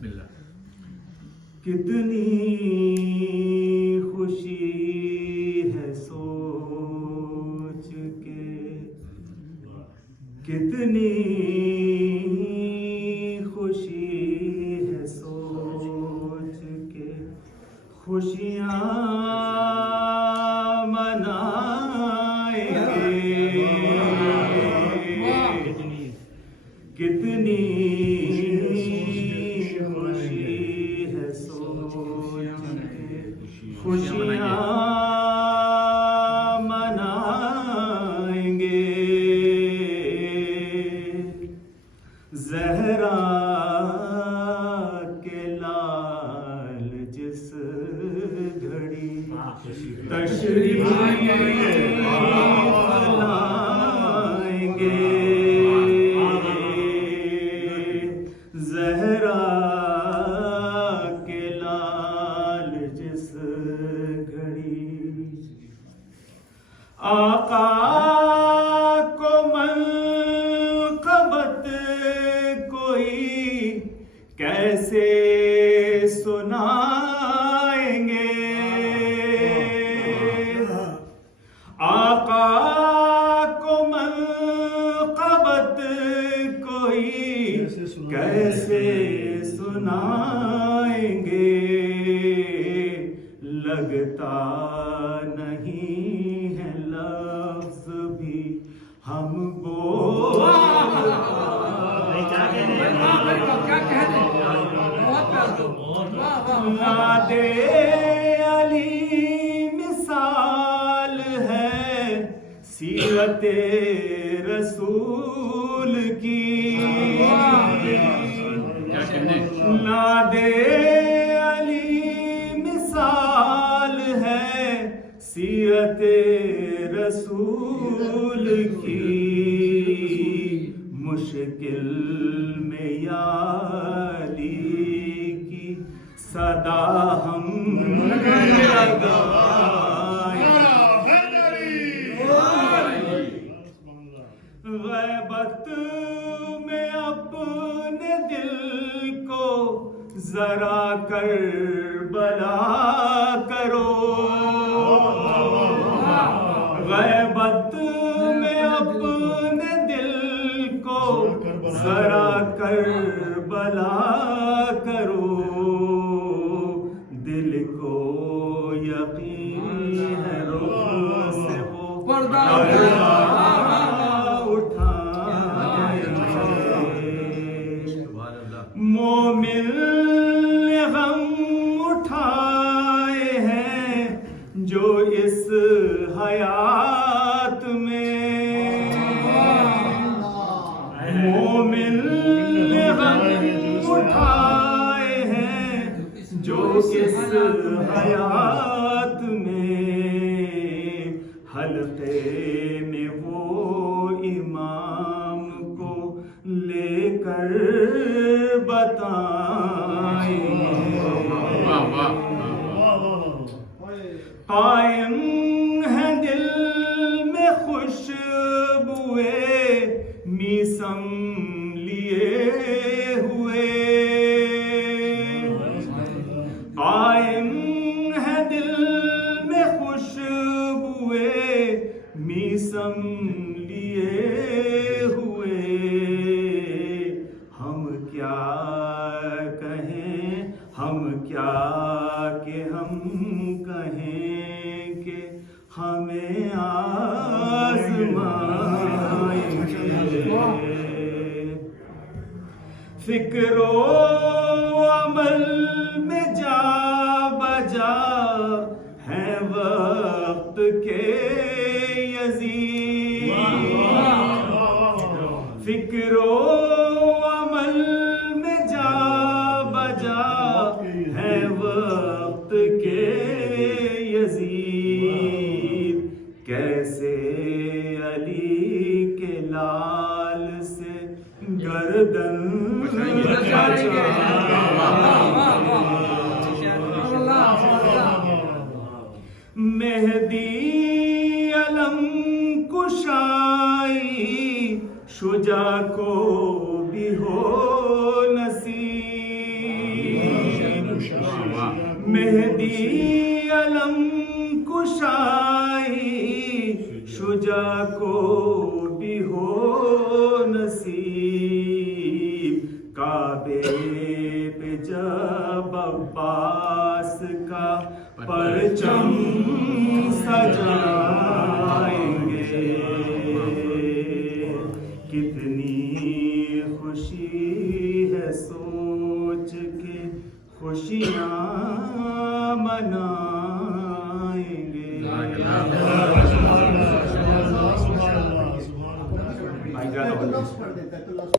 بسم اللہ. کتنی خوشی ہے سوچ کے، کتنی خوشی ہے سوچ کے، خوشیاں منائیں گے. کتنی خوشیاں منائیں گے. زہرا کے لال جس گھڑی تشریف لائیں گے. زہرا کے لال جس آقا کو منقبت کوئی کیسے سنائیں گے. آقا کو منقبت کوئی کیسے سنائیں گے. لگتا نہیں ہے لفظ بھی ہم نادے علی مثال ہے سیرت رسول کی. نادے علی مثال ہے سیرت رسول کی. مشکل میں یا علی کی صدا ہم لگائیں. غیبت میں اپنے دل کو ذرا کربلا کرو. غیبت میں اپنے دل کو ذرا کربلا کرو. دل کو یقین ہے روح سے وہ پردہ مومن غم اٹھائے ہیں جو اس حیات میں. مومن غم اٹھائے ہیں جو اس حیات میں. حلقے میں وہ امام کو لے کر بتائیں. قائم ہے دل میں خوشبوئے میسم لیے ہوئے. قائم ہے دل میں خوشبوئے میسم لیے ہوئے. ہم کیا کہیں ہم کیا کہ ہم کہیں کہ ہمیں آزمائیں گے. فکر و عمل میں جا بجا ہیں وقت کے یزید. فکر و عمل میں جا بجا ہیں وقت کے یزید. کیسے علی کے لال سے گردن مہدی علم کشائی شجاع کو بھی ہو نصیب. مہدی علم کشائی شجاع کو بھی ہو نصیب کعبے پہ جب عباس کا پرچم سجائیں گے کتنی خوشی ہے سوچ کے خوشیاں منائیں گے.